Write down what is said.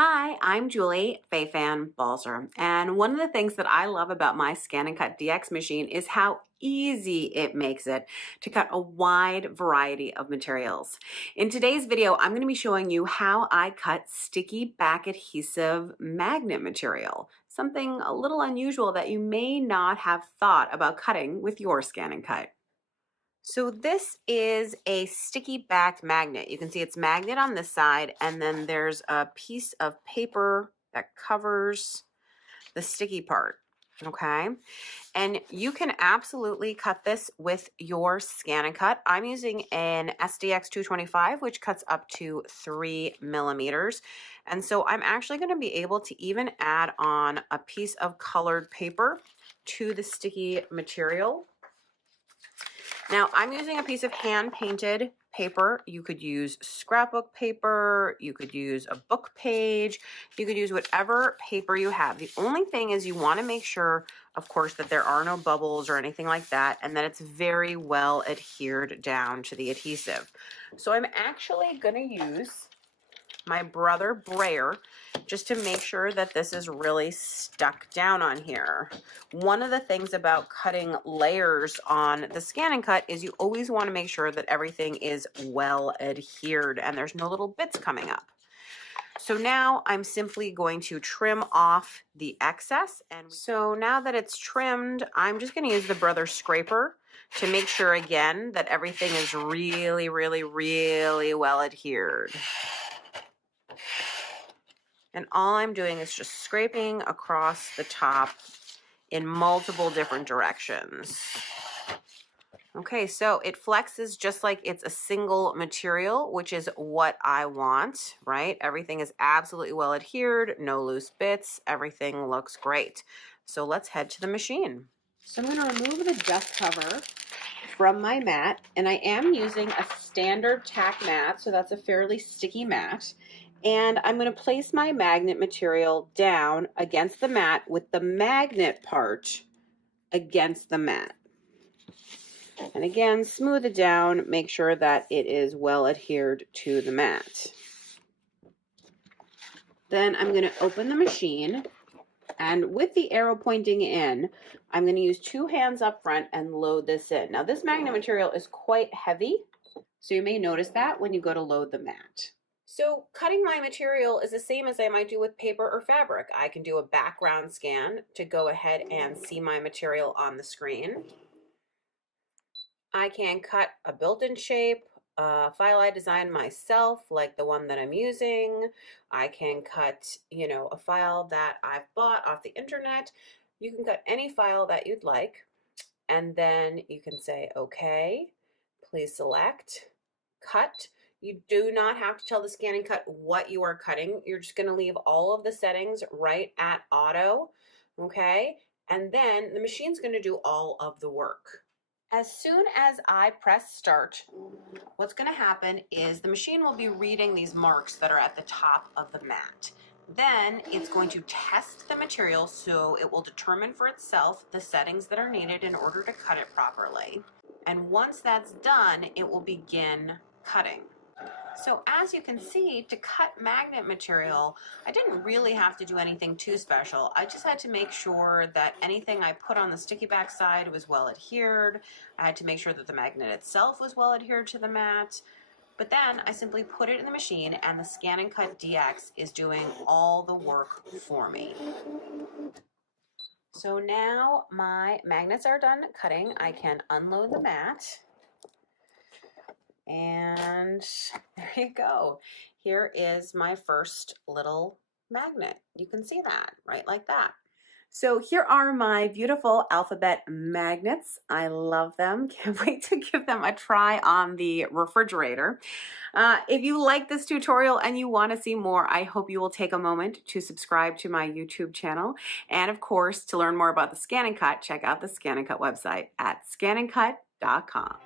Hi, I'm Julie Fei-Fan Balzer, and one of the things that I love about my ScanNCut DX machine is how easy it makes it to cut a wide variety of materials. In today's video, I'm going to be showing you how I cut sticky back adhesive magnet material, something a little unusual that you may not have thought about cutting with your ScanNCut. So this is a sticky backed magnet. You can see it's magnet on this side, and then there's a piece of paper that covers the sticky part, okay? And you can absolutely cut this with your ScanNCut. I'm using an SDX 225, which cuts up to 3 millimeters. And so I'm actually gonna be able to even add on a piece of colored paper to the sticky material. Now, I'm using a piece of hand-painted paper. You could use scrapbook paper, you could use a book page, you could use whatever paper you have. The only thing is you want to make sure, of course, that there are no bubbles or anything like that, and that it's very well adhered down to the adhesive. So I'm actually going to use my Brother brayer just to make sure that this is really stuck down on here. One of the things about cutting layers on the ScanNCut is you always want to make sure that everything is well adhered and there's no little bits coming up. So now I'm simply going to trim off the excess. And so now that it's trimmed, I'm just going to use the Brother scraper to make sure again that everything is really, really, really well adhered. And all I'm doing is just scraping across the top in multiple different directions. Okay, so it flexes just like it's a single material, which is what I want, right? Everything is absolutely well adhered, no loose bits, everything looks great. So let's head to the machine. So I'm going to remove the dust cover from my mat, and I am using a standard tack mat, so that's a fairly sticky mat. And I'm going to place my magnet material down against the mat with the magnet part against the mat. And again, smooth it down, make sure that it is well adhered to the mat. Then I'm going to open the machine, and with the arrow pointing in, I'm going to use 2 hands up front and load this in. Now this magnet material is quite heavy, so you may notice that when you go to load the mat. So cutting my material is the same as I might do with paper or fabric. I can do a background scan to go ahead and see my material on the screen. I can cut a built-in shape, a file I designed myself, like the one that I'm using. I can cut, a file that I've bought off the internet. You can cut any file that you'd like, and then you can say, okay, please select, cut. You do not have to tell the ScanNCut what you are cutting. You're just going to leave all of the settings right at auto, okay? And then the machine's going to do all of the work. As soon as I press start, what's going to happen is the machine will be reading these marks that are at the top of the mat. Then it's going to test the material, so it will determine for itself the settings that are needed in order to cut it properly. And once that's done, it will begin cutting. So as you can see, to cut magnet material, I didn't really have to do anything too special. I just had to make sure that anything I put on the sticky back side was well adhered. I had to make sure that the magnet itself was well adhered to the mat. But then I simply put it in the machine, and the ScanNCut DX is doing all the work for me. So now my magnets are done cutting. I can unload the mat. And there you go. Here is my first little magnet. You can see that, right like that. So here are my beautiful alphabet magnets. I love them. Can't wait to give them a try on the refrigerator. If you like this tutorial and you want to see more, I hope you will take a moment to subscribe to my YouTube channel. And of course, to learn more about the ScanNCut, check out the ScanNCut website at scanncut.com.